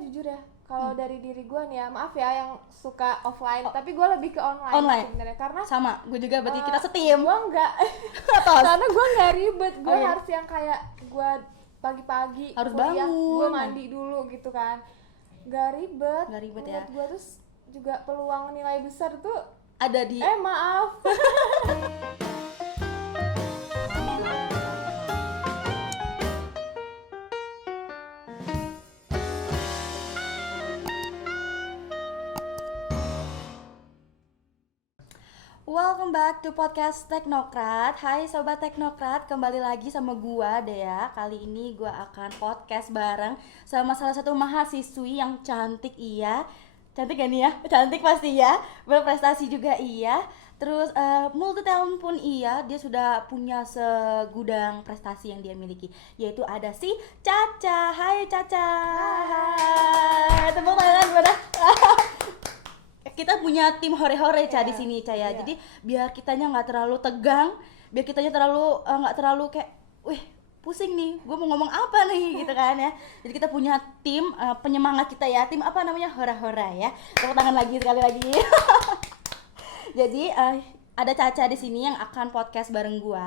jujur ya, kalau dari diri gue nih ya, maaf ya yang suka offline, tapi gue lebih ke online sebenarnya karena sama, gue juga berarti kita setim. Gue enggak, karena gue nggak ribet, gue harus yang kayak gue pagi-pagi harus kuliah, bangun, gue mandi dulu gitu kan, nggak ribet menurut ya. Gue terus juga peluang nilai besar tuh ada di maaf. Welcome back to podcast Teknokrat. Hai Sobat Teknokrat, kembali lagi sama gua Dea. Kali ini gua akan podcast bareng sama salah satu mahasiswi yang cantik iya. Cantik gak nih ya? Cantik pasti ya. Berprestasi juga iya. Terus multi talent pun iya. Dia sudah punya segudang prestasi yang dia miliki. Yaitu ada si Caca. Hai Caca. Hai. Tepuk tangan pada. Kita punya tim hore-hore Ca di sini Ca ya. Jadi biar kitanya nggak terlalu tegang, biar kitanya terlalu nggak terlalu kayak, wih pusing nih, gue mau ngomong apa nih gitu kan ya. Jadi kita punya tim penyemangat kita ya, tim apa namanya, hora-hora ya. Tepuk tangan lagi sekali lagi. Jadi ada Caca di sini yang akan podcast bareng gue.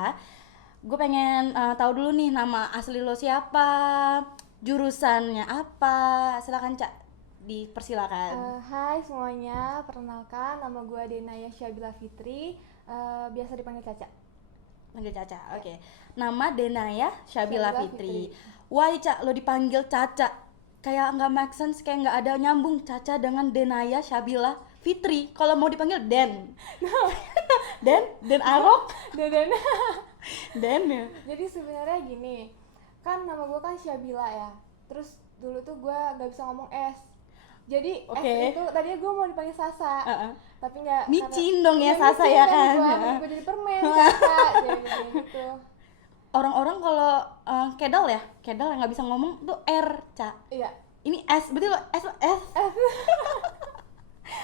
Gue pengen tahu dulu nih nama asli lo siapa, jurusannya apa, silakan Ca, dipersilakan. Hai semuanya, perkenalkan nama gue Denaya Syabila Fitri, biasa dipanggil Caca. Panggil Caca, oke. Nama Denaya Syabila Fitri. Why Ca, lo dipanggil Caca? Kayak nggak make sense, kayak nggak ada nyambung Caca dengan Denaya Syabila Fitri. Kalau mau dipanggil Den. Den Arok. Den. Den ya. Jadi sebenarnya gini, kan nama gue kan Syabila ya. Terus dulu tuh gue nggak bisa ngomong S. Jadi S itu tadinya gue mau dipanggil Sasa, tapi nggak. Micin dong ya Sasa ya kan. Gue jadi permen Sasa, jadi gitu. Orang-orang kalau kedal yang nggak bisa ngomong tuh R Ca. Iya. Ini S, berarti lo S.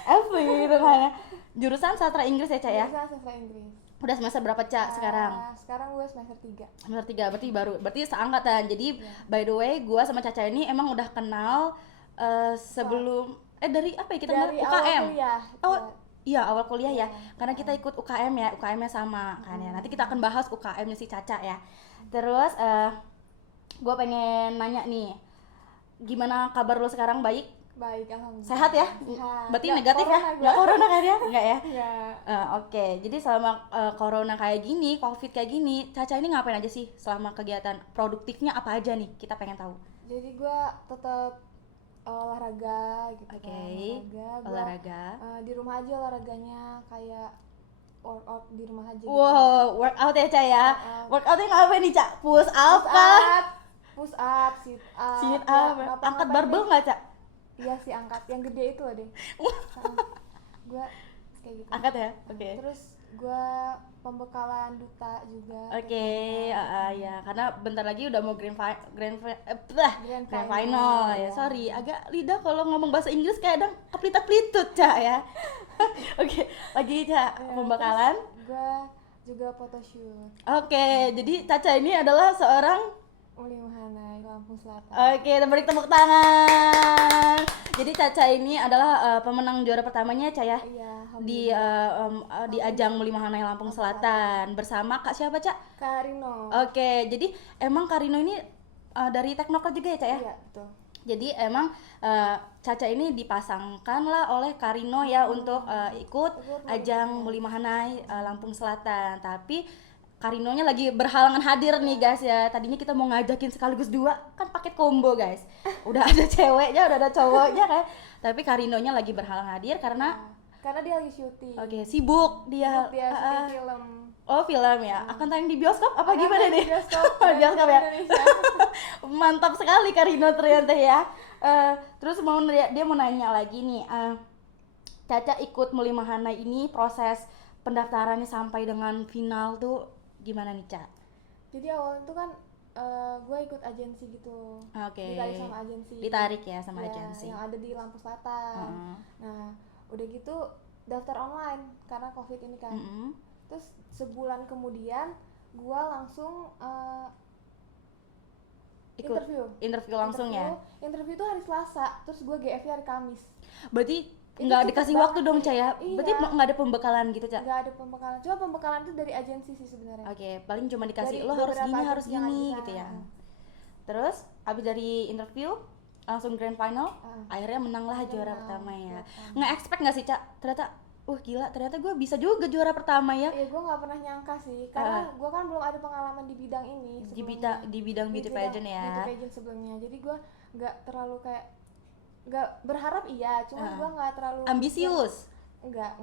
F gitu kan ya. Jurusan sastra Inggris ya Ca ya. Jurusan sastra Inggris. Udah semester berapa Ca sekarang? Sekarang gue semester 3. Semester 3, berarti seangkatan. Jadi by the way, gue sama Caca ini emang udah kenal sebelum dari apa ya kita dari UKM. Awal kuliah. Iya, awal kuliah ya. Karena kita ikut UKM ya, UKM-nya sama kan ya. Nanti kita akan bahas UKM-nya si Caca ya. Terus gue pengen nanya nih, gimana kabar lo sekarang? Baik, alhamdulillah. sehat ya? Sehat. Berarti negatif ya? Nggak corona kan ya? Nggak ya? Oke. Jadi selama corona kayak gini, covid kayak gini, Caca ini ngapain aja sih selama kegiatan produktifnya, apa aja nih? Kita pengen tahu. Jadi gue tetap olahraga gitu kan. Olahraga. Di rumah aja olahraganya, kayak workout di rumah aja. Wow, workout ya Ca ya. Workoutnya ngapain nih Ca? Push up, sit up. Angkat barbel nggak Ca? Iya sih, angkat yang gede itu loh deh. Gue kayak gitu. Angkat ya, oke. Terus gue pembekalan duta juga. Ya, karena bentar lagi udah mau grand final ya. Sorry, agak lidah kalau ngomong bahasa Inggris kayak kadang keplitat-plitut Ca ya. Oke, lagi Ca pembekalan. Gue juga photoshoot. Jadi Caca ini adalah seorang Mulimahana, Lampung Selatan. Beri tepuk tangan. Jadi Caca ini adalah pemenang juara pertamanya Ca ya. Iya, di ajang Mulimahana Lampung Selatan bersama Kak siapa Ca? Kak Rino. Jadi emang Kak Rino ini dari Teknokrat juga ya Ca ya? Iya, betul. Jadi emang Caca ini dipasangkan lah oleh Kak Rino ya untuk ikut ajang Mulimahana Lampung Selatan. Tapi Karinonya lagi berhalangan hadir nih guys ya. Tadinya kita mau ngajakin sekaligus 2, kan paket combo guys. Udah ada ceweknya, udah ada cowoknya kan. Tapi Karinonya lagi berhalangan hadir karena dia lagi syuting. Sibuk dia syuting film. Oh, film ya. Akan tayang di bioskop apa gimana nih? Bioskop ya. Mantap sekali Karino ternyata ya. Terus dia mau nanya lagi nih. Caca ikut Mulimahana ini proses pendaftarannya sampai dengan final tuh gimana nih Ca? Jadi awalnya tuh kan gue ikut agensi gitu. Ditarik sama agensi. Ditarik ya sama agensi. Yang ada di Lampung Selatan. Nah, udah gitu daftar online karena covid ini kan. Terus sebulan kemudian gue langsung interview langsung ya. Interview tuh hari Selasa, terus gue GF-nya hari Kamis. Berarti nggak dikasih waktu dong Ca ya? Iya. Berarti nggak ada pembekalan gitu Ca? Nggak ada pembekalan, cuma pembekalan itu dari agensi sih sebenarnya. Oke, paling cuma dikasih Dari lo harus gini beberapa gitu ya. Terus abis dari interview langsung grand final, akhirnya menang lah juara pertama ya. Nge-expect nggak sih Ca? Ternyata gila, ternyata gue bisa juga juara pertama ya. Iya, gue nggak pernah nyangka sih, karena gue kan belum ada pengalaman di bidang ini sebelumnya. Di bidang beauty pageant ya. Beauty pageant sebelumnya, jadi gue nggak terlalu kayak nggak berharap iya, cuma gue nggak terlalu ambisius. Enggak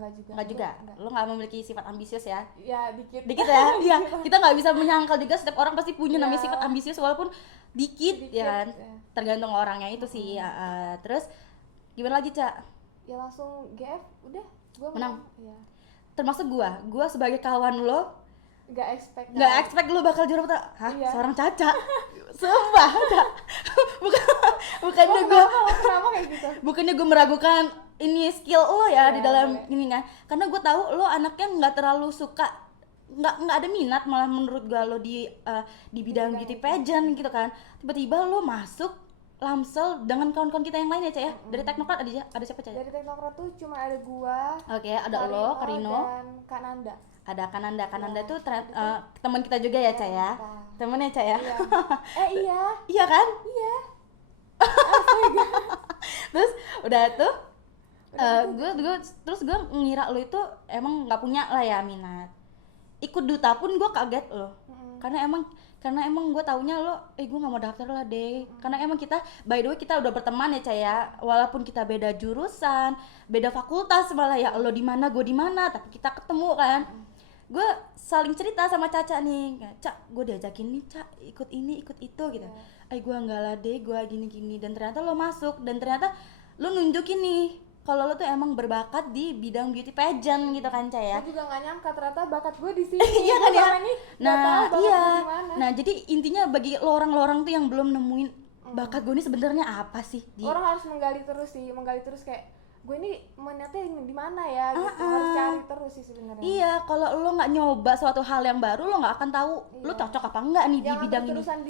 juga. Lo nggak memiliki sifat ambisius ya? Ya dikit ya. Iya, kita nggak bisa menyangkal juga, setiap orang pasti punya namanya sifat ambisius walaupun dikit ya kan. Tergantung orangnya itu sih. Terus gimana lagi Ca? Ya langsung GF udah gue menang. Iya. Termasuk gue sebagai kawan lo nggak expect lo bakal juara pertama. Hah? Iya. Seorang Caca. Sumpah Ca. Bukannya gue kenapa kayak gitu? Bukannya gue meragukan ini skill lo ya di dalam ini kan. Karena gue tahu lo anaknya nggak terlalu suka, nggak ada minat malah menurut gue lo di bidang beauty pageant gitu kan. Tiba-tiba lo masuk Lamsel dengan kawan-kawan kita yang lain ya Ca ya. Dari Teknokrat ada siapa Ca? Dari Teknokrat tuh cuma ada gua. Oke, ada lo, Karino dan Kak Nanda. Ada Kananda tuh teman kita juga ya Ca ya. Temennya Ca ya. Iya. Iya. Iya kan? Iya. Terus udah tuh gue ngira lo itu emang nggak punya lah ya minat. Ikut duta pun gue kaget lo. Karena emang gue taunya lo gue nggak mau daftar lah deh. Karena emang kita by the way kita udah berteman ya Ca ya, walaupun kita beda jurusan, beda fakultas malah ya, lo di mana gue di mana, tapi kita ketemu kan. Gue saling cerita sama Caca nih, Ca gue diajakin nih Ca ikut ini ikut itu gitu. Gue enggak lah deh, gue gini dan ternyata lo masuk dan ternyata lo nunjukin nih kalau lo tuh emang berbakat di bidang beauty pageant gitu kan Ca ya. Gue juga nggak nyangka ternyata bakat gue di sini. Iya kan ya. Nah iya. Nah jadi intinya bagi lo orang tuh yang belum nemuin bakat gue ini sebenarnya apa sih? Orang harus menggali terus kayak gue ini minatnya di mana ya gitu. Harus cari terus sih sebenarnya. Iya, kalau lo nggak nyoba suatu hal yang baru lo nggak akan tahu lo cocok apa enggak nih di bidang ini. Jangan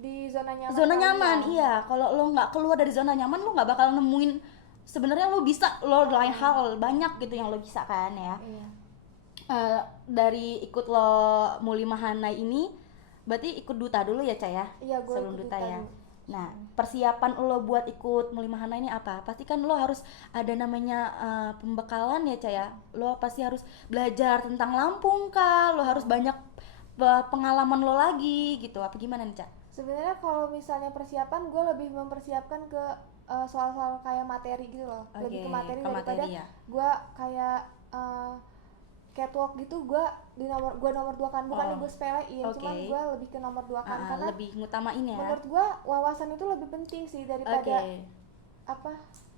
di zona nyaman. Zona nyaman, iya. Kalau lo nggak keluar dari zona nyaman lo nggak bakal nemuin sebenarnya lo bisa lo lain hal banyak gitu yang lo bisa kan ya. Iya. Dari ikut lo Mulimahana ini berarti ikut duta dulu ya Ca ya? Iya, gue sebelum ikut duta ya. dulu. Nah, persiapan lo buat ikut Mulimahana ini apa? Pasti kan lo harus ada namanya pembekalan ya Ca ya. Lo pasti harus belajar tentang Lampung kah? Lo harus banyak pengalaman lo lagi gitu. Apa gimana nih Ca? Sebenarnya kalau misalnya persiapan gue lebih mempersiapkan ke soal-soal kayak materi gitu loh. Lebih ke materi daripada ya. Gue kayak catwalk gitu, gue nomor 2 kan, bukan gue sepelein, cuman gue lebih ke nomor 2 kan karena lebih ngutamain ya. Menurut gue wawasan itu lebih penting sih daripada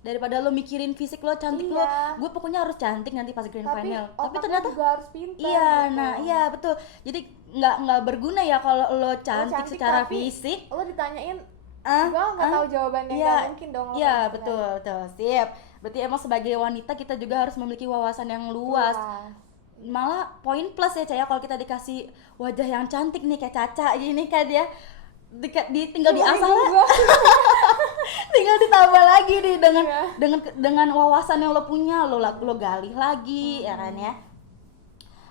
daripada lo mikirin fisik lo cantik lo, gue pokoknya harus cantik nanti pas grand final. Tapi ternyata juga harus pintar. Iya, gitu. nah iya betul. Jadi nggak berguna ya kalau lo cantik secara fisik. Lo ditanyain, gue nggak tahu jawabannya, nggak mungkin dong. Iya betul, siap. Berarti emang sebagai wanita kita juga harus memiliki wawasan yang luas. Malah poin plus ya Ca ya kalau kita dikasih wajah yang cantik nih kayak Caca gini kan ya, tinggal diasah tinggal ditambah lagi nih dengan wawasan yang lo punya, lo gali lagi ya kan ya.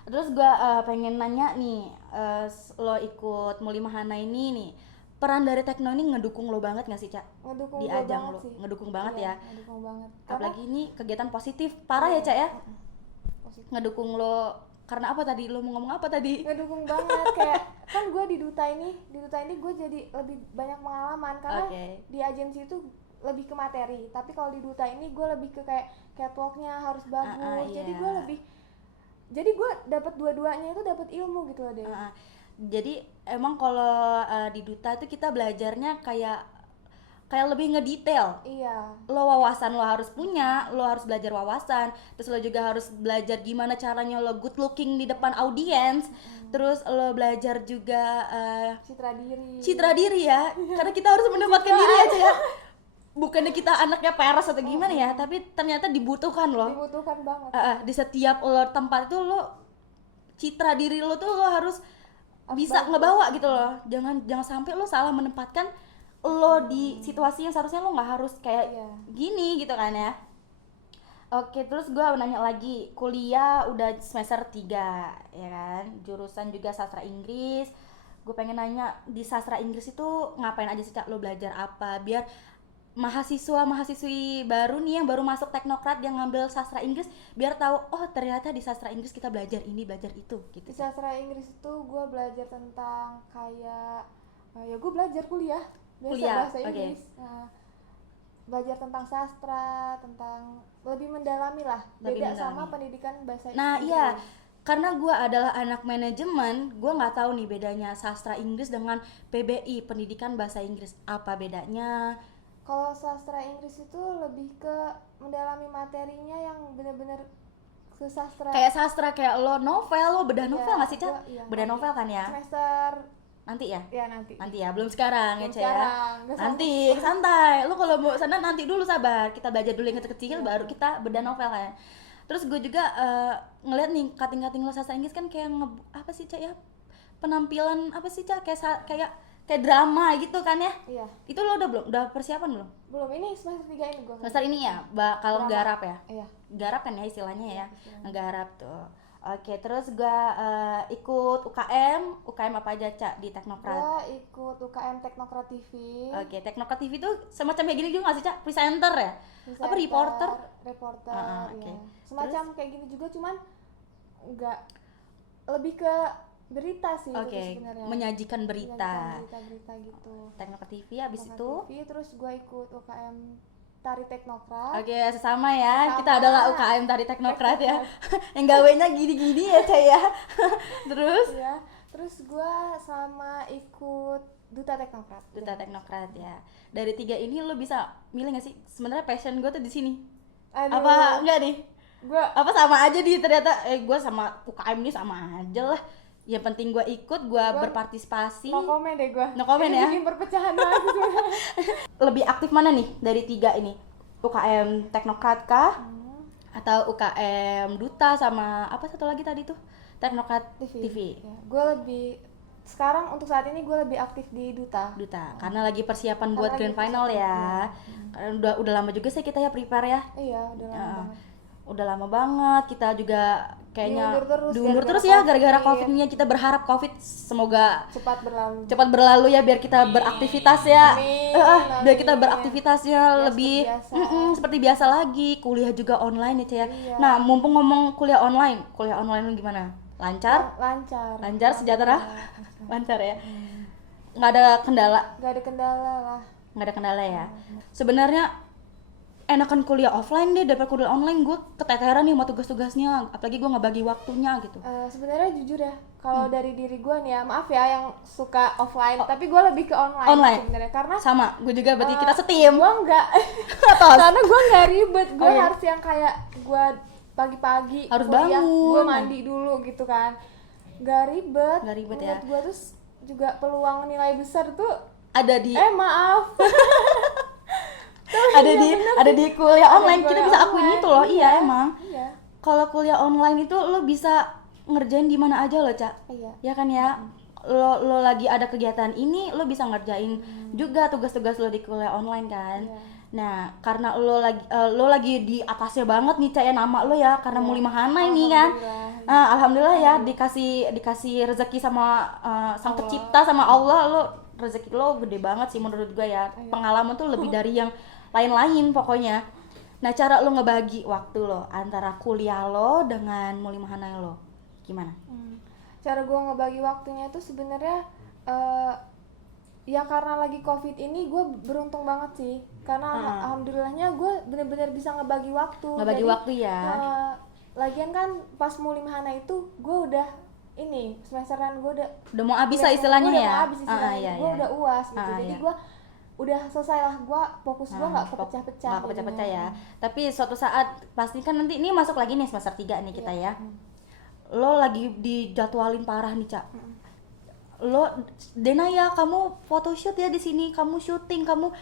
Terus gua pengen nanya nih, lo ikut Mulimahana ini nih, peran dari Tekno ini ngedukung lo banget nggak sih Ca? Ngedukung di ajang lo, ngedukung banget ya. Ngedukung banget. Apalagi ini kegiatan positif parah ya Ca ya. Ngedukung lo karena apa tadi? Lo mau ngomong apa tadi? Ngedukung banget, kayak kan gue di duta ini gue jadi lebih banyak pengalaman karena di agensi itu lebih ke materi, tapi kalau di duta ini gue lebih ke kayak catwalknya harus bagus. Jadi gue dapat dua-duanya itu dapat ilmu gitu loh deh. Jadi emang kalau di duta itu kita belajarnya kayak lebih ngedetail. Iya. Lo wawasan lo harus punya, lo harus belajar wawasan, terus lo juga harus belajar gimana caranya lo good looking di depan audiens. Terus lo belajar juga citra diri ya. Karena kita harus menempatkan diri aja ya. Bukannya kita anaknya peres atau gimana ya, tapi ternyata dibutuhkan loh. Dibutuhkan banget. Di setiap lo tempat itu lo citra diri lo tuh lo harus bisa ngebawa gitu loh. Jangan sampai lo salah menempatkan lo di situasi yang seharusnya lo nggak harus kayak gini gitu kan ya. Oke, terus gue nanya lagi, kuliah udah semester 3 ya kan, jurusan juga sastra Inggris. Gue pengen nanya, di sastra Inggris itu ngapain aja sih Cak? Lo belajar apa? Biar mahasiswa-mahasiswi baru nih yang baru masuk teknokrat yang ngambil sastra Inggris, biar tahu, oh ternyata di sastra Inggris kita belajar ini, belajar itu gitu. Di sastra Inggris itu gue belajar tentang kayak, ya gue belajar kuliah bahasa Inggris. Belajar tentang sastra, tentang lebih mendalami lah, beda sama pendidikan bahasa Inggris. Nah iya, karena gue adalah anak manajemen, gue nggak tahu nih bedanya sastra Inggris dengan PBI, pendidikan bahasa Inggris. Apa bedanya? Kalau sastra Inggris itu lebih ke mendalami materinya yang benar-benar ke sastra. Kayak sastra, kayak lo novel, lo bedah novel nggak sih Cak? Bedah novel kan ya? Semester nanti ya? Iya nanti ya, belum sekarang ya Cak ya? Nanti, sampai. santai, lu kalau mau sana nanti dulu, sabar, kita belajar dulu yang kecil-kecil baru kita bedah novel kan. Terus gue juga ngeliat nih kating-kating lo sastra Inggris kan kayak apa sih Cak ya, penampilan apa sih Cak, kayak drama gitu kan ya. Iya. Itu lo udah persiapan belum? Belum, ini semester 3 ini gue. Semester ini ya, kalau garap ya? Iya. Garap kan ya istilahnya ya, nggarap tuh. Oke, terus gue ikut UKM apa aja Cak di Teknokrat? Gue ikut UKM Teknokrat TV. Oke, Teknokrat TV itu semacam kayak gini juga nggak sih Cak? Presenter ya? Apa reporter? Reporter, okay. Semacam terus? Kayak gini juga, cuman nggak, lebih ke berita sih. Oke, menyajikan berita gitu. Teknokrat TV, habis itu? TV, terus gue ikut UKM Tari Teknokrat. Oke, sesama ya. Kita adalah UKM Tari Teknokrat ya. Yang gawenya gini-gini ya, Cak ya. Terus? Ya, terus gue sama ikut Duta Teknokrat. Duta Teknokrat ya. Dari 3 ini lo bisa milih nggak sih? Sebenarnya passion gue tuh di sini. Aduh. Apa enggak nih? Apa sama aja di ternyata gue sama UKM ini sama aja lah. Yang penting gue ikut, gue berpartisipasi. No komen deh gue. No komen ya. Bikin perpecahan banget. Lebih aktif mana nih dari 3 ini? UKM Teknokrat kah? Atau UKM Duta sama apa satu lagi tadi tuh? Teknokrat TV. Ya, gue lebih sekarang untuk saat ini gue lebih aktif di Duta. Karena lagi persiapan buat grand final ya. Karena udah lama juga sih kita ya prepare ya. Iya, udah lama banget. Udah lama banget, kita juga kayaknya diundur terus ya gara-gara COVID-nya. Kita berharap COVID semoga cepat berlalu ya, biar kita beraktivitas ya. Biar kita beraktivitasnya ya, lebih seperti biasa lagi. Kuliah juga online ya Caya. Nah, mumpung ngomong kuliah online lu gimana? Lancar, sejahtera. Lancar ya. Nggak ada kendala ya. Sebenarnya enakan kuliah offline deh daripada kuliah online. Gue keteteran nih sama tugas-tugasnya, apalagi gue ngebagi waktunya gitu. Sebenarnya jujur ya, kalau dari diri gue nih ya, maaf ya yang suka offline, tapi gue lebih ke online sebenarnya, karena sama gue juga, berarti kita setim. Gue enggak karena gue nggak ribet, gue harus yang kayak gue pagi-pagi harus kuliah, bangun, gue mandi dulu gitu kan, nggak ribet ya. Menurut gue terus juga peluang nilai besar tuh ada di maaf ada di kuliah online. Kita bisa akuin itu loh. Iya emang. Iya. Kalau kuliah online itu lo bisa ngerjain di mana aja loh Cak. Iya. Ya kan ya. Lo lagi ada kegiatan ini, lo bisa ngerjain juga tugas-tugas lo di kuliah online kan. Iya. Nah, karena lo lagi di atasnya banget nih Cak ya, nama lo ya, karena Mulimah Hana ini kan. Alhamdulillah ya, dikasih rezeki sama Sang Pencipta, sama Allah. Lo rezeki lo gede banget sih menurut gue ya. Pengalaman tuh lebih dari yang lain-lain pokoknya. Nah, cara lo ngebagi waktu lo antara kuliah lo dengan Mulimah Hana lo gimana? Cara gue ngebagi waktunya tuh sebenarnya ya karena lagi COVID ini gue beruntung banget sih, karena alhamdulillahnya gue bener-bener bisa ngebagi waktu. Waktu ya. Lagian kan pas Mulimah Hana itu gue udah semesteran gue udah mau habis lah istilahnya ya. Gue udah UAS gitu. Jadi gue udah selesai lah, gue fokus gue nggak kepecah-pecah ya. Tapi suatu saat pasti kan nanti ini masuk lagi nih semester 3 nih kita ya. Lo lagi dijadwalin parah nih Cak. Lo Dena ya, kamu photoshoot ya di sini, kamu syuting, kamu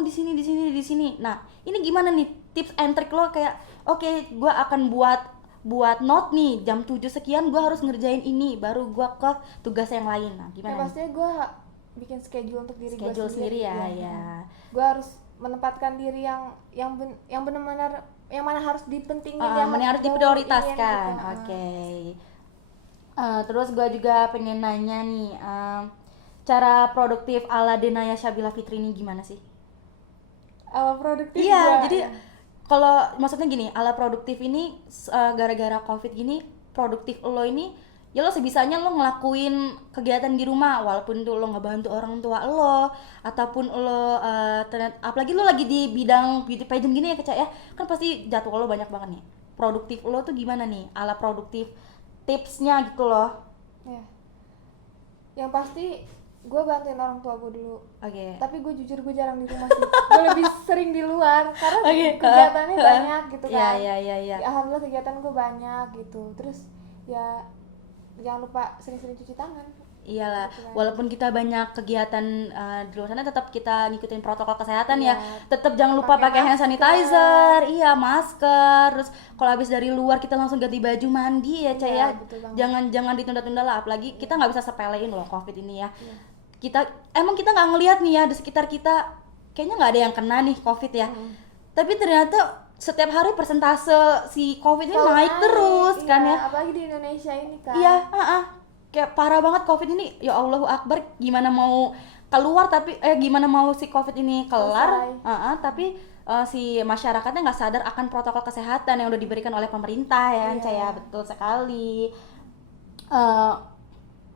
di sini. Nah, ini gimana nih tips and trick lo, kayak oke, gue akan buat note nih jam 7 sekian gue harus ngerjain ini, baru gue ke tugas yang lain. Nah, gimana? Ya pastinya gue bikin schedule untuk diri gue schedule sendiri ya. Gue harus menempatkan diri yang benar-benar yang mana harus dipentingin, yang mana harus diprioritaskan. Gitu. Oke. Terus gue juga pengen nanya nih, cara produktif ala Denaya Syabila Fitri ini gimana sih? Ala produktif? Iya, jadi kalau maksudnya gini, ala produktif ini gara-gara COVID gini, produktif lo ini ya lo sebisanya lo ngelakuin kegiatan di rumah, walaupun tuh lo ngebantu orang tua lo ataupun lo apalagi lo lagi di bidang beauty pageant gini ya Kecak ya, kan pasti jadwal lo banyak banget nih. Produktif lo tuh gimana nih, ala produktif tipsnya gitu loh? Ya, yang pasti gue bantuin orang tua gue dulu. Tapi gue jujur gue jarang di rumah sih. Gue lebih sering di luar karena kegiatannya banyak gitu kan. Iya. Alhamdulillah kegiatan gue banyak gitu. Terus ya jangan lupa sering-sering cuci tangan. Iyalah, gitu kan. Walaupun kita banyak kegiatan di luar sana, tetap kita ngikutin protokol kesehatan ya. Tetap jangan lupa pakai hand sanitizer, masker. Terus kalau habis dari luar kita langsung ganti baju mandi ya, Cak ya. Jangan ditunda-tunda lah, apalagi kita nggak bisa sepelein loh COVID ini ya. Kita nggak ngelihat nih ya di sekitar kita, kayaknya nggak ada yang kena nih COVID ya. Tapi ternyata setiap hari persentase si COVID ini naik terus kan ya. Apalagi di Indonesia ini kan. Iya, kayak parah banget COVID ini. Ya Allahu Akbar, gimana mau keluar tapi gimana mau si COVID ini kelar, tapi si masyarakatnya nggak sadar akan protokol kesehatan yang udah diberikan oleh pemerintah ya, Caya. Betul sekali.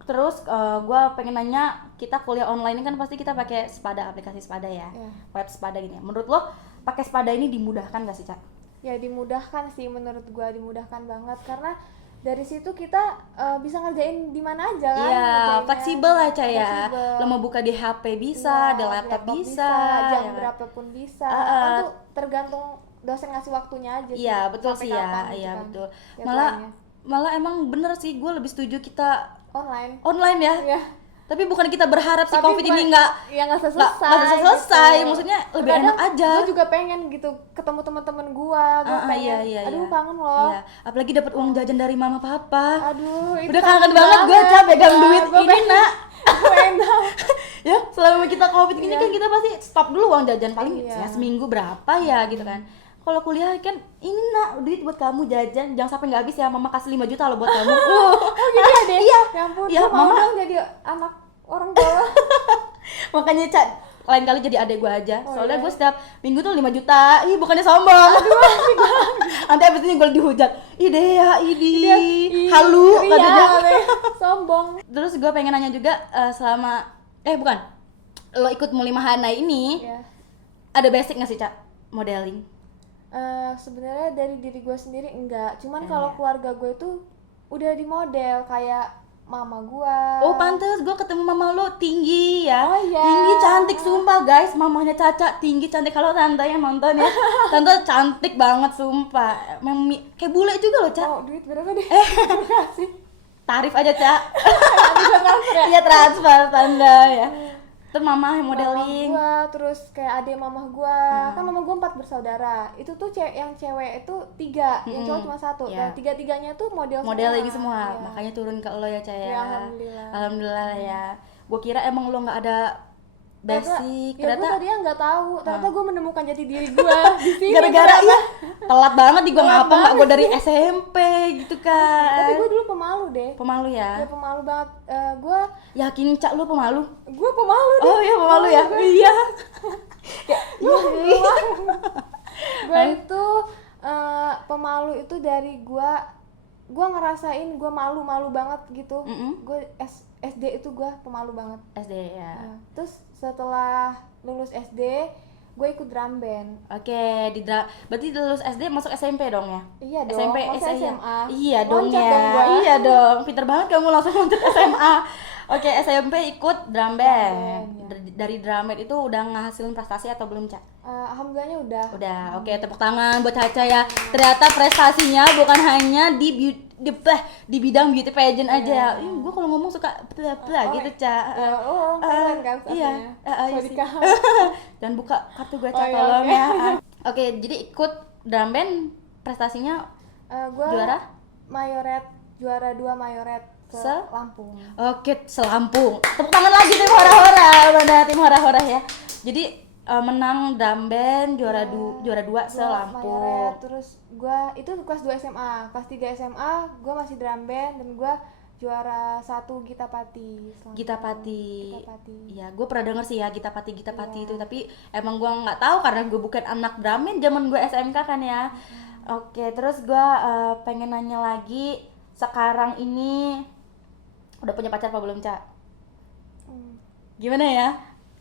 Terus gue pengen nanya, kita kuliah online ini kan pasti kita pakai Spada, aplikasi Spada ya, web Spada gini. Menurut lo pakai Spada ini dimudahkan gak sih, Cak? Ya dimudahkan sih, menurut gue dimudahkan banget karena dari situ kita bisa ngerjain di mana aja kan. Iya, fleksibel lah Cak ya. Lo mau buka di HP bisa, di laptop bisa, jam berapapun bisa. Kan tuh tergantung dosen ngasih waktunya aja sih. Iya, betul sih ya. Iya, betul. Malah emang bener sih, gue lebih setuju kita online ya. Iya. Tapi bukan kita berharap si COVID ini nggak selesai. Maksudnya lebih enak aja. Gue juga pengen gitu ketemu teman-teman gue. Iya. Aduh kangen loh. Iya. Apalagi dapat uang jajan dari mama papa. Aduh, itu udah kangen banget gue Cap pegang duit ini nak. Ya selama kita COVID ini kan kita pasti stop dulu uang jajan paling ya seminggu berapa ya gitu kan. Kalau kuliah kan ini nak duit buat kamu jajan, jangan sampai nggak habis ya, mama kasih 5 juta loh buat kamu. Gitu ya deh. Iya. Ya ampun, mama dong jadi anak orang tua. Makanya Cak, lain kali jadi adek gue aja. Soalnya gue setiap minggu tuh 5 juta. Ih, bukannya sombong. Aduh, nanti abis ini gue dihujat. Halu katanya. Sombong. Terus gue pengen nanya juga lo ikut Mulimahana ini ada basic nggak sih Cak modeling? Sebenarnya dari diri gue sendiri enggak, cuman kalau keluarga gue tuh udah di model kayak mama gue. Oh pantes, gue ketemu mama lo tinggi ya. Tinggi cantik sumpah guys, mamanya Caca tinggi cantik. Kalau tante yang nonton ya, tante cantik banget sumpah. Kayak bule juga loh Cak. Duit berapa deh? Kasih. Tarif aja Cak. Bisa transfer ya? Iya transfer tanda ya. Terus mama modeling. Mama gua, terus kayak adik mamah gua. Kan mama gua 4 bersaudara. Itu tuh yang cewek itu 3, yang cowok cuma 1. Dan 3-3-nya tuh modeling semua. Makanya turun ke lo ya Caya. Ya, alhamdulillah ya. Gua kira emang lo nggak ada basic. Ternyata gue tadinya nggak tahu. Ternyata gue menemukan jati diri gue di sini. Gara-gara telat banget di gue ngapa nggak gue dari SMP gitu kan. Tapi gue dulu pemalu deh. Pemalu ya? Ya pemalu banget. Gue yakin Cak lu pemalu? Gue pemalu deh. Oh iya pemalu ya? Iya. Gue itu pemalu itu dari gue ngerasain gue malu banget gitu. Gue SD itu gue pemalu banget. SD ya. Terus setelah lulus SD, gue ikut drum band. Oke, berarti lulus SD masuk SMP dong ya? Iya dong. SMP, SMA. Iya dong ya. Iya dong. Pinter banget kamu langsung loncat SMA. Oke, SMP ikut drum band. Dari drum band itu udah ngehasilin prestasi atau belum, Cak? Alhamdulillahnya udah. Oke, tepuk tangan buat Caca ya. Ternyata prestasinya bukan hanya di bidang beauty pageant aja. Gue kalau ngomong suka gitu, Cak. Kalian kan iya. Dan buka kartu gue Cak tolong ya. Oke, jadi ikut drum band, prestasinya gue juara? juara 2 mayoret. Lampung. Oke, Selampung. Tepuk tangan lagi tim hora-hora. Mana tim hora-hora ya. Jadi menang drum band juara 2 se-Lampung. Mayoret. Terus gua itu kelas 2 SMA, kelas 3 SMA gua masih drum band dan gua juara 1 Gita Pati. Gita Pati. Iya, gue pernah denger sih ya Gita Pati itu, tapi emang gue nggak tahu karena gue bukan anak drum band zaman gue SMK kan ya. Oke, terus gue pengen nanya lagi, sekarang ini udah punya pacar apa belum, Ca? Gimana ya?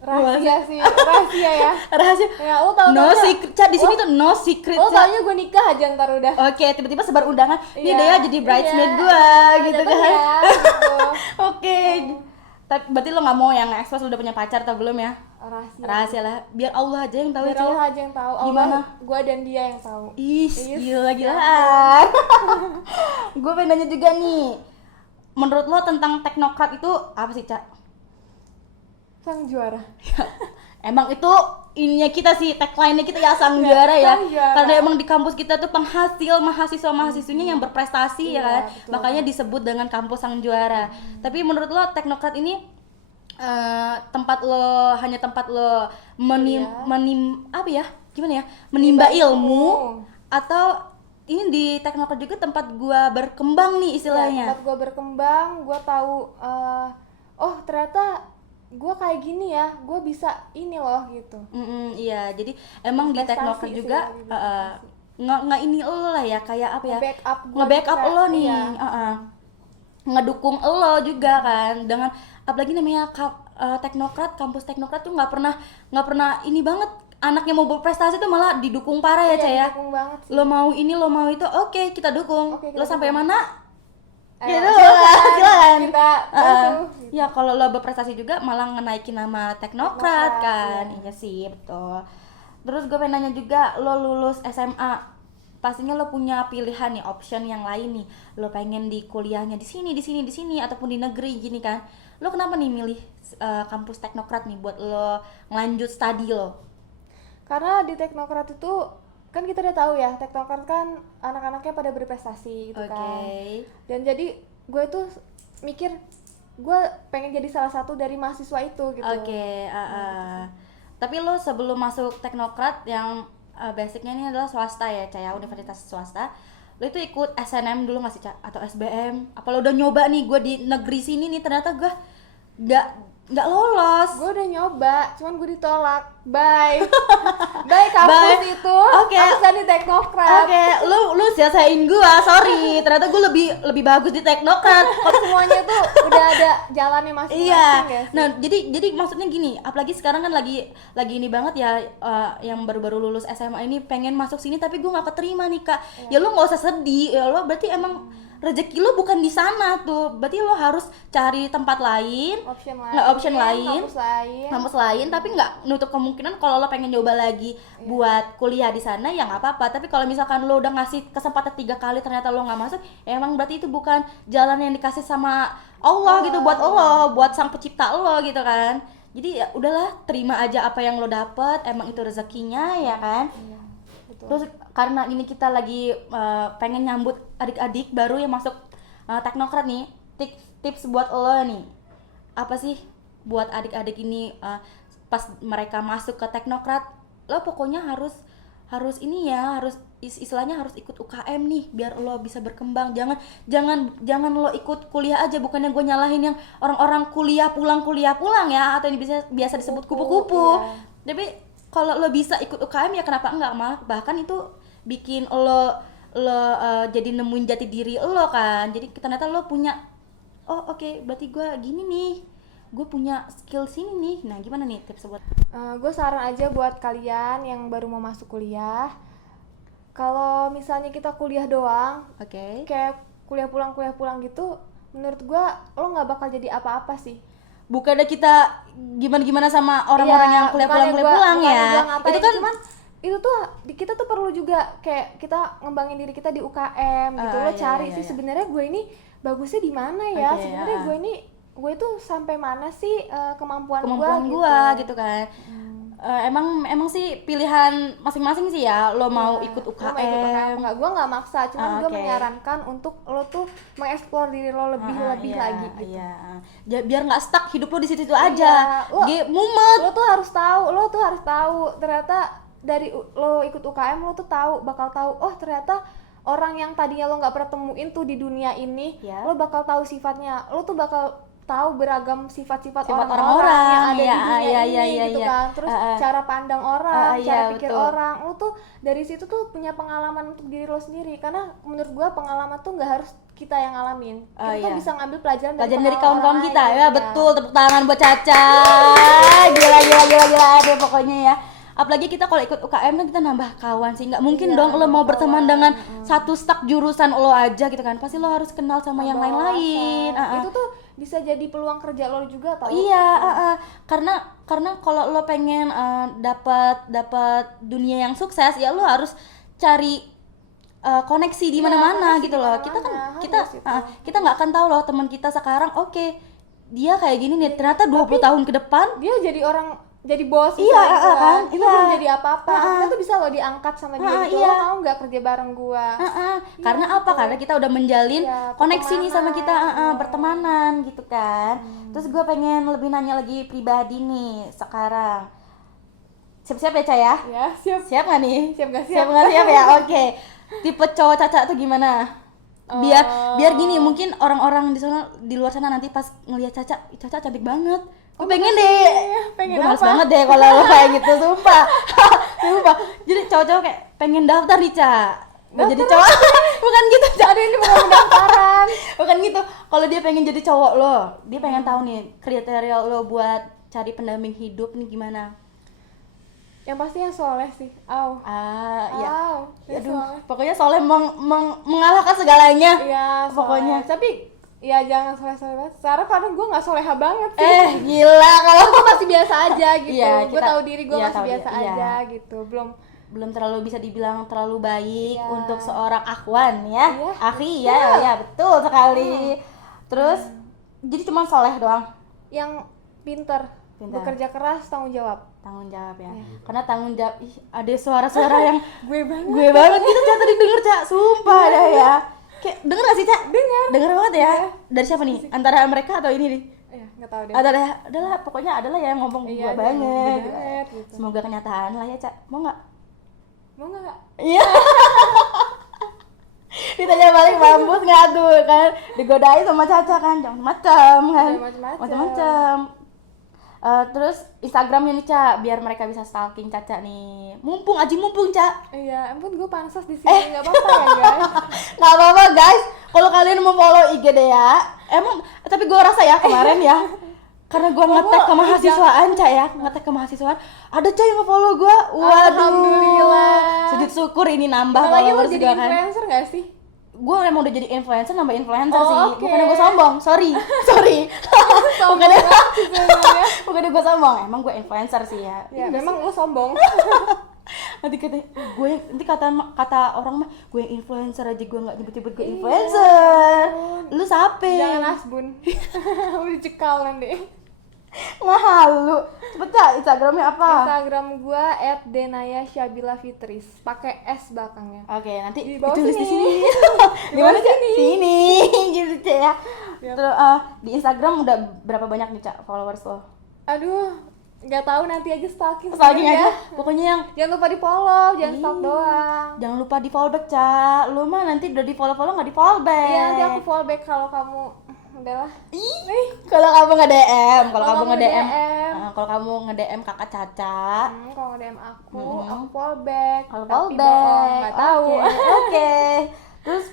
Rahasia sih, rahasia ya. Rahasia. Ya, lo tau no secret, Ca, di sini tuh no secret. Lo taunya gue nikah aja ntar udah. Oke, tiba-tiba sebar undangan. Nih Dea jadi bridesmaid gue gitu kan. Ya, gitu. Oke. Tapi berarti lo nggak mau yang ekspos udah punya pacar atau belum ya? Rahasia lah. Biar Allah aja yang tahu. Biar Allah aja yang tahu. Gimana? Gue dan dia yang tahu. Gila-gilaan. Gue pengen nanya juga nih. Menurut lo tentang teknokrat itu apa sih, Ca? Sang juara. Emang itu ininya kita sih, tagline-nya kita ya sang juara ya. Karena emang di kampus kita tuh penghasil mahasiswa-mahasiswinya yang berprestasi ya kan. Betul. Makanya disebut dengan kampus sang juara. Tapi menurut lo teknokrat ini tempat lo menimba ilmu atau ini di teknokrat juga tempat gua berkembang nih istilahnya. Ya, tempat gua berkembang, gua tahu oh ternyata gue kayak gini ya, gue bisa ini loh gitu. Iya, jadi emang di teknokrat juga nggak ini lo lah ya, kayak apa ya, nge-backup lo nih, ngedukung lo juga kan, dengan apalagi namanya teknokrat, kampus teknokrat tuh nggak pernah ini banget, anaknya mau berprestasi tuh malah didukung parah ya, Ca ya. Didukung banget sih. Lo mau ini, lo mau itu, oke kita dukung. Lo sampai mana? Silakan kita ya kalau lo berprestasi juga malah ngenaikin nama teknokrat kan. Iya sih, betul. Terus gue pengen nanya juga, lo lulus SMA pastinya lo punya pilihan nih, option yang lain nih. Lo pengen di kuliahnya di sini ataupun di negeri gini kan. Lo kenapa nih milih kampus teknokrat nih buat lo ngelanjut studi lo? Karena di teknokrat itu kan kita udah tahu ya, teknokrat kan anak-anaknya pada berprestasi gitu kan. Dan jadi gue tuh mikir gue pengen jadi salah satu dari mahasiswa itu gitu. Tapi lo sebelum masuk teknokrat yang basicnya ini adalah swasta ya, Ca ya, universitas swasta, lo itu ikut SNM dulu nggak sih, Ca? Atau SBM? Apa lo udah nyoba nih, gue di negeri sini nih ternyata gue nggak lolos. Gue udah nyoba, cuman gue ditolak. Bye kampus itu. Kampus di teknokrat. Lu sia-siain gue, sorry. Ternyata gue lebih bagus di teknokrat. Semuanya tuh udah ada jalannya masing-masing. Iya. Nah, jadi maksudnya gini, apalagi sekarang kan lagi ini banget ya, yang baru-baru lulus SMA ini pengen masuk sini tapi gue nggak keterima nih, Kak. Ya lu nggak usah sedih. Ya lo berarti emang rezeki lo bukan di sana tuh, berarti lo harus cari tempat lain, option lain, kampus lain, tapi nggak nutup kemungkinan kalau lo pengen coba lagi buat kuliah di sana ya nggak apa-apa. Tapi kalau misalkan lo udah ngasih kesempatan 3 kali ternyata lo nggak masuk, emang berarti itu bukan jalan yang dikasih sama Allah gitu buat lo, buat sang pencipta lo gitu kan. Jadi ya udahlah, terima aja apa yang lo dapet, emang itu rezekinya ya kan. Terus karena ini kita lagi pengen nyambut adik-adik baru yang masuk teknokrat nih, tips buat lo nih apa sih buat adik-adik ini pas mereka masuk ke teknokrat? Lo pokoknya harus ini ya, harus istilahnya harus ikut UKM nih biar lo bisa berkembang. Jangan lo ikut kuliah aja, bukannya gue nyalahin yang orang-orang kuliah pulang ya, atau ini biasa disebut kupu-kupu. Tapi kalau lo bisa ikut UKM ya kenapa enggak, malah bahkan itu bikin lo jadi nemuin jati diri lo kan. Jadi ternyata lo punya berarti gue gini nih, gue punya skill sini nih. Nah gimana nih tips buat gue saran aja buat kalian yang baru mau masuk kuliah, kalau misalnya kita kuliah doang, kayak kuliah pulang gitu, menurut gue lo nggak bakal jadi apa-apa sih. Bukannya kita gimana sama orang-orang yang kuliah pulang ya. Itu kan cuman itu tuh kita tuh perlu juga kayak kita ngembangin diri kita di UKM gitu. Lo cari sih sebenarnya gue ini bagusnya di mana ya? Sebenarnya gue itu sampai mana sih kemampuan gue gitu kan. emang sih pilihan masing-masing sih ya, lo mau ikut UKM. Lo mau ikut UKM enggak? Gue nggak maksa, cuman gue menyarankan untuk lo tuh mengeksplor diri lo lebih lagi gitu. Biar nggak stuck hidup lo di situ aja. Mumet. Lo tuh harus tahu ternyata dari lo ikut UKM lo tuh bakal tahu, oh ternyata orang yang tadinya lo nggak pernah temuin tuh di dunia ini, lo bakal tahu sifatnya, lo tuh bakal tahu beragam sifat-sifat orang-orang yang ada di dunia ini gitu kan. Terus cara pandang orang, cara pikir orang, lo tuh dari situ tuh punya pengalaman untuk diri lo sendiri. Karena menurut gua pengalaman tuh nggak harus kita yang ngalamin, kita tuh bisa ngambil pelajaran dari kawan-kawan kita gitu ya kan? Betul, tepuk tangan buat Caca. Gila deh pokoknya ya. Apalagi kita kalau ikut UKM kan kita nambah kawan sih, nggak mungkin dong lo mau berteman dengan satu stack jurusan lo aja gitu kan, pasti lo harus kenal sama yang lain-lain. Itu tuh bisa jadi peluang kerja lo juga tau. Karena kalau lo pengen dapat dunia yang sukses ya lo harus cari koneksi di mana-mana gitu loh. Kita nggak akan tahu loh teman kita sekarang dia kayak gini nih, ternyata 20 tahun ke depan dia jadi bos kan? Kita belum jadi apa-apa, kita tuh bisa lo diangkat sama dia gitu. Lo mau nggak kerja bareng gua? Karena apa? Karena kita udah menjalin koneksi nih sama kita, pertemanan gitu kan. Terus gue pengen lebih nanya lagi pribadi nih sekarang. Siap-siap ya Ca ya? Ya siap. Siap nggak nih? Siap nggak siap ya? Oke. Tipe cowok Caca tuh gimana? Biar gini, mungkin orang-orang di luar sana nanti pas ngelihat Caca cantik banget. Gue pengen gue males banget deh kalau kayak gitu, sumpah. Jadi cowok-cowok kayak pengen daftar nih Ca, mau jadi cowok. Bukan gitu Ca, ini bukan pendaftaran. Bukan gitu, kalau dia pengen jadi cowok lo, dia pengen tahu nih kriteria lo buat cari pendamping hidup nih gimana. Yang pasti yang soleh sih. Pokoknya soleh mengalahkan segalanya. Iya, pokoknya. Tapi ya jangan soleh-soleh banget. Sekarang kadang gue nggak soleha banget sih. Gila kalau gue masih biasa aja gitu. Gue tahu diri gue masih biasa aja gitu. Belum terlalu bisa dibilang terlalu baik untuk seorang akhwan ya. Akhi ya betul sekali. Terus jadi cuma soleh doang. Yang pinter. Bekerja keras, tanggung jawab ya. Karena tanggung jawab, ada suara-suara yang gue banget gitu Ca, tadi denger Ca, sumpah dah ya. Kayak denger gak sih Ca? Denger banget ya. Dari siapa nih? Antara mereka atau ini nih? Nggak tahu deh. Adalah pokoknya adalah yang ngomong gue banget gitu. Semoga kenyataan lah ya Ca. Mau nggak? Iya. Ditanya balik mampus nggak tuh kan? Digodain sama Caca kan, jangan macam-macam. Terus Instagramnya nih Ca, biar mereka bisa stalking Caca nih. Mumpung Ca. Iya, ampun gue pansos di sini, nggak apa-apa ya guys. Nggak apa-apa guys, kalau kalian mau follow IG deh ya. Tapi gue rasa ya kemarin ya, karena gue nge-tag ke mahasiswaan Ca ya, ada Ca yang nge-follow gue. Waduh, alhamdulillah. Sujud syukur ini nambah followers juga kan. Jadi influencer nggak sih? Gue emang udah jadi influencer, nambah influencer sih. Bukannya gue sombong, sorry. Bukannya gue sombong, emang gue influencer sih ya. Memang lu sombong. Nanti kata orang mah gue yang influencer aja, gue nggak nyebut gue influencer. Lu siapa? Jangan asbun. Udah cekal nanti. Nggak halu. Cepet Ca, Instagramnya apa? Instagram gue @denaya_syabila_fitris, pakai S belakangnya. Oke, nanti ditulis di sini. Di mana Ca? Sini gitu Ca ya. Terus di Instagram udah berapa banyak nih Ca followers lo? Aduh, nggak tahu, nanti aja stalking aja. Pokoknya yang jangan lupa di follow, jangan stalk doang. Jangan lupa di follow back Ca. Lu mah nanti udah di follow nggak di follow back. Iya, nanti aku follow back kalau kamu udahlah. Kalau kamu nge-DM, kalau kamu nge-DM kakak Caca. Kalau nge-DM aku follow back. Kalau follow back, nggak tahu. Oke. Terus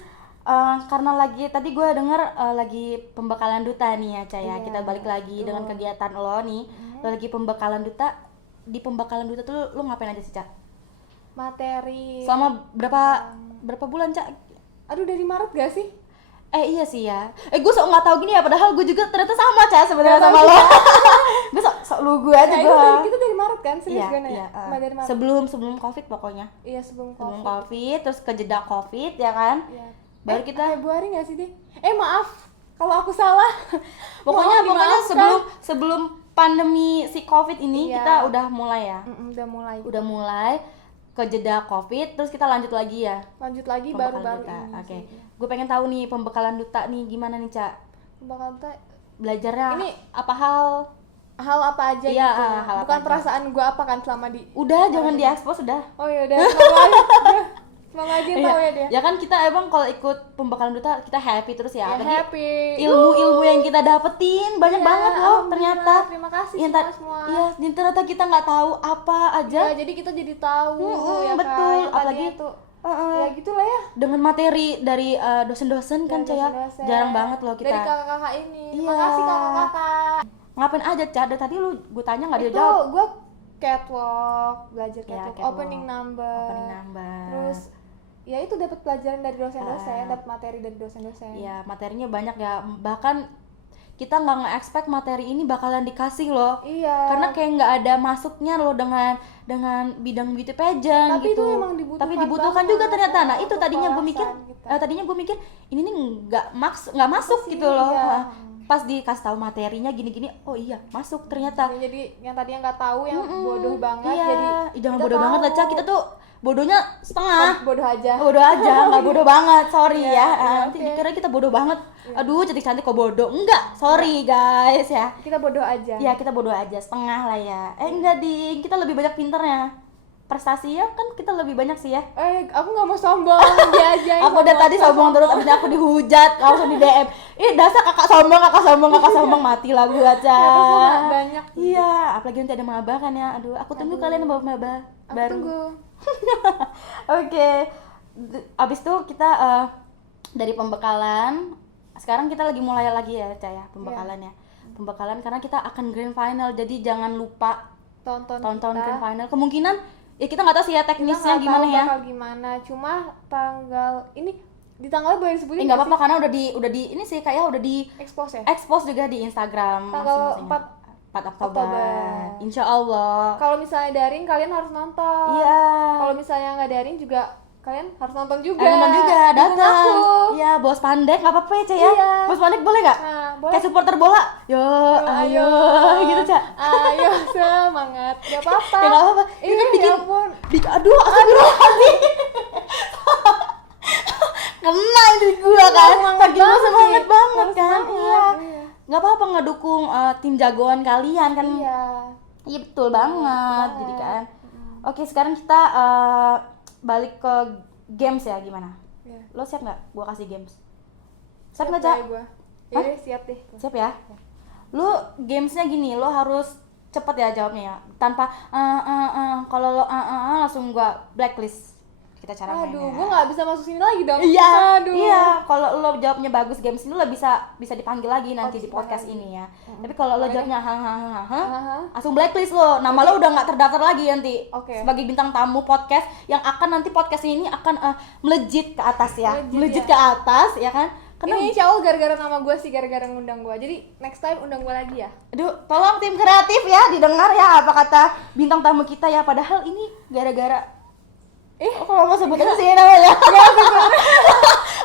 karena tadi gue denger lagi pembekalan duta nih ya Ca ya. Kita balik lagi dengan kegiatan lo nih. Lo lagi pembekalan duta. Di pembekalan duta tuh lo ngapain aja sih Ca? Materi. Selama berapa bulan Ca? Aduh, dari Maret gak sih? Iya sih ya. Gue sok nggak tahu gini ya, padahal gue juga ternyata sama Ca sebenarnya sama lo. Gue sok lugu aja gue. Kita dari Maret kan, serius gue nanya. Dari Maret. Sebelum Covid pokoknya. Iya, sebelum Covid, terus kejeda Covid ya kan. Iya. Baru kita Februari nggak sih deh? Maaf kalau aku salah. pokoknya sebelum pandemi si COVID ini kita udah mulai ya. Udah mulai ke jeda COVID, terus kita lanjut lagi ya. Lanjut lagi baru-baru ini. Oke. Gue pengen tahu nih pembekalan duta nih gimana nih, Ca? Pembekalan duta belajarnya ini apa hal apa aja iya, gitu. hal bukan apa perasaan gue apa kan selama di. Udah jangan diekspos udah. Oh ya udah. Semoga aja tahu ya dia. Ya kan kita emang kalau ikut pembekalan duta kita happy terus ya. Happy. Ilmu-ilmu yang kita dapetin banyak banget loh ternyata. Terima kasih semua. Iya, ternyata kita nggak tahu apa aja. Ya, jadi kita jadi tahu ya betul. Kan? Apalagi itu ya gitulah ya. Dengan materi dari dosen-dosen kan, Ca ya. Jarang banget loh kita. Dari kakak-kakak ini. Terima kasih kakak-kakak. Ngapain aja, Ca? Dari tadi lu gue tanya nggak dia jawab. Itu gue catwalk, belajar catwalk, opening number. Terus ya itu dapat pelajaran dari dosen-dosen, dapat materi dari dosen-dosen. Iya, materinya banyak ya. Bahkan kita nggak nge-expect materi ini bakalan dikasih loh. Iya. Karena kayak nggak ada masuknya loh dengan bidang beauty pageant tapi gitu. Itu emang dibutuhkan juga ternyata. Nah, itu tadinya gue mikir ini nih nggak masuk gitu loh. Iya. Pas dikasih tahu materinya gini-gini, oh iya masuk ternyata. Jadi yang tadinya nggak tahu, yang bodoh banget, iya. jadi jangan bodoh banget lah, Ca. Kita tuh bodohnya setengah. Bodoh aja, nggak bodoh banget, sorry ya. Nanti okay. dikira kita bodoh banget. Aduh, cantik-cantik kok bodoh. Enggak, sorry guys ya. Kita bodoh aja. Ya, kita bodoh aja, setengah lah ya. Enggak ding, kita lebih banyak pinternya. Prestasi ya kan kita lebih banyak sih ya. Aku nggak mau sombong, dia aja. Aku dari tadi sombong terus, abisnya aku dihujat, langsung di DM. Dasar kakak sombong, mati lah gua, Ca. Banyak. Iya, apalagi nanti ada maba kan ya. Aduh, aku tunggu kalian bawa maba baru. Tunggu. Oke. Abis itu kita dari pembekalan, sekarang kita lagi mulai lagi ya, Ca ya, pembekalannya. Pembekalan karena kita akan grand final, jadi jangan lupa tonton grand final. Kemungkinan ya kita nggak tahu sih ya teknisnya gimana ya. Gimana, cuma tanggal ini di tanggal boleh disebutin nggak apa-apa karena udah di ini sih kayak udah di expose juga di Instagram tanggal 4 Oktober. Insya Allah. Kalau misalnya daring kalian harus nonton. Iya. Kalau misalnya nggak daring juga kalian harus nonton juga. Datang. Iya, bawa spandek nggak apa-apa ya, Ca ya. Iya. Bawa spandek boleh nggak? Boleh. Kayak supporter bola. Ayo gitu, Ca. Ayo semangat. Gak apa-apa. Ya nggak apa-apa. Ini kan bikin aduh, astagfirullahaladzim. Kena ini gua kan. Pagi gua semangat banget kan. Iya. Nggak apa-apa ngedukung tim jagoan kalian kan. Iya betul banget. Jadi kan. Oke, sekarang kita balik ke games ya, gimana? Lo siap nggak? Gua kasih games. Siap nggak, Ca? Iya, siap deh. Siap ya? Lo gamesnya gini, lo harus cepet ya jawabnya ya, tanpa kalau lo langsung gua blacklist. Kita cara mainnya. Aduh, gua nggak bisa masuk sini lagi dong. Iya, kalau lo jawabnya bagus games ini lo bisa dipanggil lagi nanti di podcast ini ya. Tapi kalau lo jawabnya langsung blacklist lo, nama lo udah nggak terdaftar lagi nanti sebagai bintang tamu podcast yang akan nanti podcast ini akan melejit ke atas ya, melejit ke atas ya kan. Karena ini insya Allah gara-gara nama gue sih, gara-gara ngundang gue. Jadi next time undang gue lagi ya. Aduh, tolong tim kreatif ya didengar ya apa kata bintang tamu kita ya. Padahal ini gara-gara aku gak mau sebut aja sih namanya.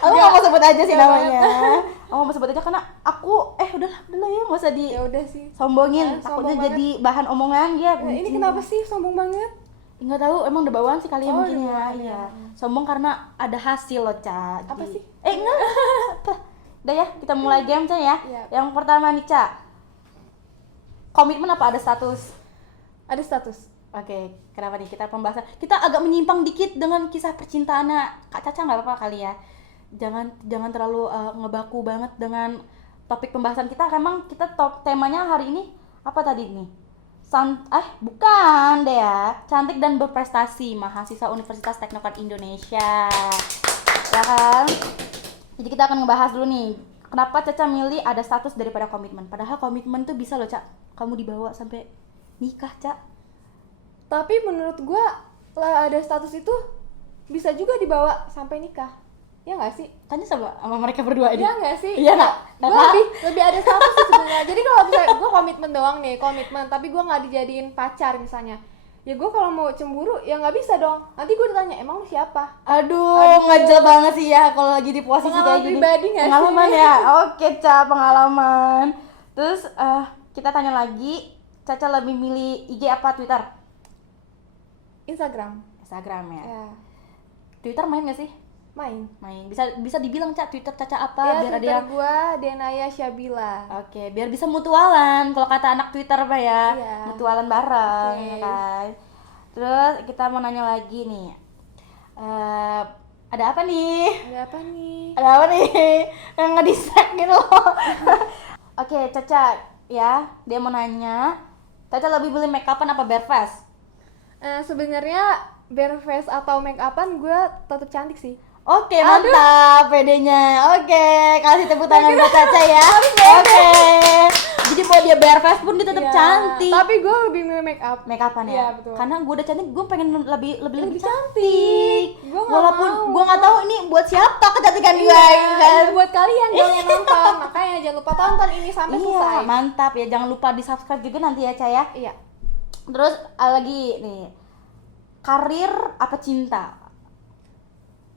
Aku gak mau sebut aja sih namanya. Aku mau sebut aja karena aku udahlah ya nggak usah di sombongin. Takutnya jadi bahan omongan ya. Ini kenapa sih sombong banget? Nggak tahu, emang udah bawaan sih kali ya mungkin ya. Iya. Sombong karena ada hasil loh, Ca. Apa sih? Enggak. Udah ya, kita mulai game, Ca ya. Yang pertama nih, Ca. Komitmen apa ada status? Ada status. Oke, kenapa nih kita pembahasan? Kita agak menyimpang dikit dengan kisah percintaannya Kak Caca, nggak apa-apa kali ya. Jangan terlalu ngebaku banget dengan topik pembahasan kita. Emang kita temanya hari ini apa tadi nih? Bukan deh ya, cantik dan berprestasi mahasiswa Universitas Teknokrat Indonesia ya kan. Jadi kita akan ngebahas dulu nih kenapa Caca milih ada status daripada komitmen. Padahal komitmen tuh bisa loh, Ca, kamu dibawa sampai nikah, Ca. Tapi menurut gua lah ada status itu bisa juga dibawa sampai nikah. Ya nggak sih? Tanya sama mereka berdua ini. Iya nggak sih? Iya nggak? Gue lebih ada status sih sebenarnya. Jadi kalau misalnya gue komitmen doang nih, tapi gue nggak dijadiin pacar misalnya, ya gue kalau mau cemburu ya nggak bisa dong. Nanti gue ditanya emang lu siapa? Aduh. Ngejel banget sih ya kalau lagi di posisi kayak gini. Pribadi nggak sih? Pengalaman ya. Oke, Ca, pengalaman. Terus kita tanya lagi, Caca lebih milih IG apa Twitter? Instagram ya. Twitter main gak sih? Main. Bisa dibilang Twitter Caca apa ya, biar Twitter dia gua Denaya Syabila. Oke, biar bisa mutualan kalau kata anak Twitter apa ya. Iya. Mutualan bareng ya kan. Terus kita mau nanya lagi nih. Ada apa nih? Ada apa nih? Yang ngedistract gitu loh. Oke, Caca ya, dia mau nanya, Caca lebih beli make upan apa bare face? Sebenarnya bare face atau make upan gue tetap cantik sih. Oke, mantap pedenya. Oke, kasih tepuk tangan buat Caca ya. Oke. Jadi mau dia bare face pun dia tetap cantik. Tapi gue lebih milih make up. Make upan ya. Iya, betul. Karena gue udah cantik, gue pengen lebih cantik. Walaupun gue nggak tahu ini buat siapa kecantikan gue kan. Buat kalian yang nonton. Makanya jangan lupa tonton ini sampai selesai. Mantap ya. Jangan lupa di-subscribe juga nanti ya, Ca ya. Iya. Terus lagi nih. Karir apa cinta?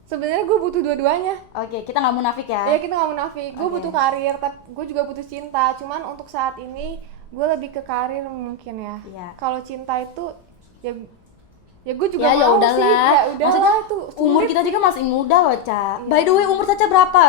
Sebenarnya gue butuh dua-duanya. Oke, kita nggak munafik ya. Iya, kita nggak munafik. Gue butuh karir, tapi gue juga butuh cinta. Cuman untuk saat ini gue lebih ke karir mungkin ya. Iya. Kalau cinta itu ya gue juga ya, mau udahlah. sih. Ya udah. Maksudnya tuh umur kita juga masih muda loh, Ca. By the way, umur Caca berapa?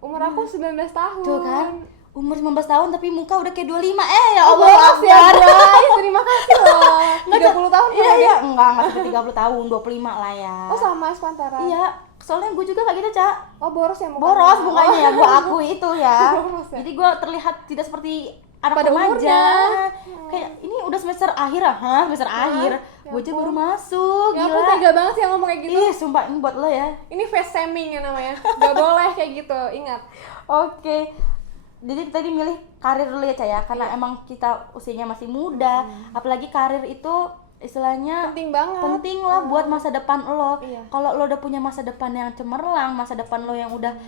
Umur aku 19 tahun. Tuh kan. Umur 19 tahun tapi muka udah kayak 25. Ya Allah, boros ya Akbar. guys. Terima kasih loh. 30 tahun kan? Iya, enggak sampai 30 tahun, 25 lah ya. Oh, sama Espantara. Iya, soalnya gue juga kayak gitu, Ca. Oh, boros ya mukanya. Boros mukanya ya, gue akui itu ya. Boros ya? Jadi gue terlihat tidak seperti anak Pada remaja. umurnya. Kayak ini udah semester akhir semester akhir. Ya Gue aja ampun. baru masuk, Ya gila. aku tega banget sih yang ngomong kayak gitu. Ih, sumpah ini buat lo ya. Ini face shaming ya namanya. Gak boleh kayak gitu, ingat. Oke. Jadi tadi milih karir dulu ya, Ca ya, karena emang kita usianya masih muda, apalagi karir itu istilahnya Penting banget. penting lah buat masa depan lo. Iya. Kalau lo udah punya masa depan yang cemerlang, masa depan lo yang udah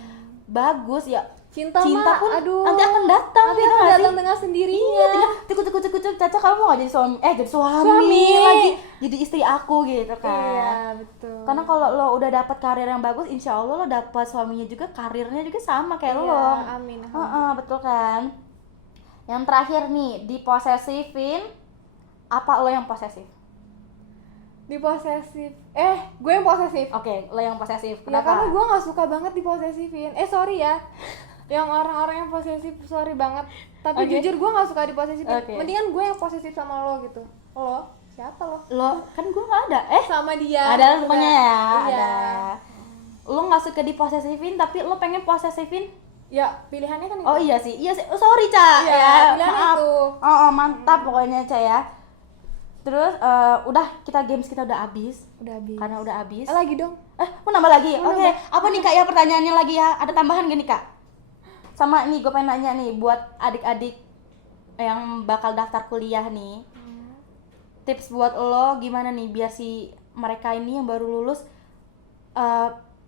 bagus ya, Cinta mah, pun aduh. nanti akan datang. Nanti gitu akan nggak sih? datang dengan sendirinya. Iya, tinggal tikuk Caca, kamu mau gak jadi suami? Jadi suami lagi, jadi istri aku gitu kan. Iya, betul. Karena kalau lo udah dapat karir yang bagus, insya Allah lo dapat suaminya juga, karirnya juga sama kayak Iya, lo. amin. Betul kan. Yang terakhir nih, diposesifin apa lo yang posesif? Diposesif. Gue yang posesif. Oke, lo yang posesif. Ya Kenapa? karena gue gak suka banget diposesifin. Sorry ya. Yang orang-orang yang posesif, sorry banget. Tapi Oke. jujur gue gak suka diposesifin. Oke. Mendingan gue yang posesif sama lo gitu. Lo? Siapa lo? Lo kan gue nggak ada. Sama dia. Ada pokoknya ya. Iya. Ada. Lo nggak suka diposesifin, tapi lo pengen posesifin. Ya, pilihannya kan itu. Oh iya sih. Oh, sorry, Ca. Iya, Ya, pilihan maaf. itu. Mantap pokoknya, Ca ya. Terus udah games kita udah habis. Udah habis. Karena udah habis. Lagi dong. Mau nambah lagi? Mau Oke. nambah. Apa nih Kak ya pertanyaannya lagi ya? Ada tambahan gak nih Kak? Sama nih gue pengen nanya nih buat adik-adik yang bakal daftar kuliah nih. Tips buat lo gimana nih biar si mereka ini yang baru lulus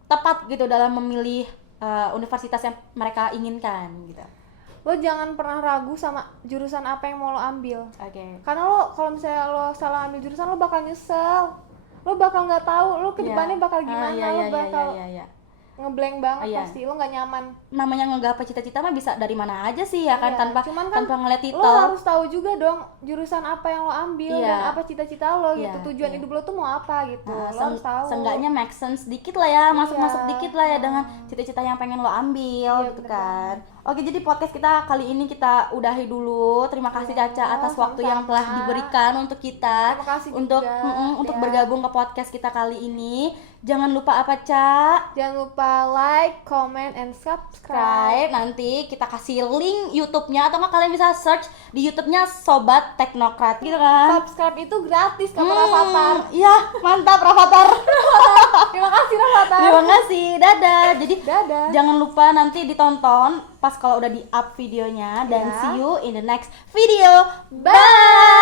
tepat gitu dalam memilih universitas yang mereka inginkan gitu. Lo jangan pernah ragu sama jurusan apa yang mau lo ambil. Oke. Karena lo kalau misalnya lo salah ambil jurusan lo bakal nyesel. Lo bakal nggak tahu lo kedepannya bakal gimana. Lo bakal ngeblank banget pasti. Lo nggak nyaman. Namanya ngegapai cita-cita mah bisa dari mana aja sih ya kan, tanpa ngeliat titel. Lo harus tahu juga dong jurusan apa yang lo ambil dan apa cita-cita lo gitu. Tujuan hidup lo tuh mau apa gitu. Lo harus tahu. Seenggaknya make sense dikit lah ya, masuk dikit lah ya dengan cita-cita yang pengen lo ambil gitu kan. Oke, jadi podcast kita kali ini kita udahi dulu. Terima kasih Caca atas waktu yang telah diberikan untuk kita, untuk bergabung ke podcast kita kali ini. Jangan lupa apa, Ca? Jangan lupa like, comment, and subscribe. Nanti kita kasih link YouTube-nya atau nggak kalian bisa search di YouTube-nya Sobat Teknokrat gitu kan. Subscribe itu gratis kata Rafathar. Iya, mantap Rafathar. Terima kasih Rafathar. Terima kasih. Dadah. Jadi dadah. Jangan lupa nanti ditonton pas kalau udah di up videonya dan see you in the next video. Bye.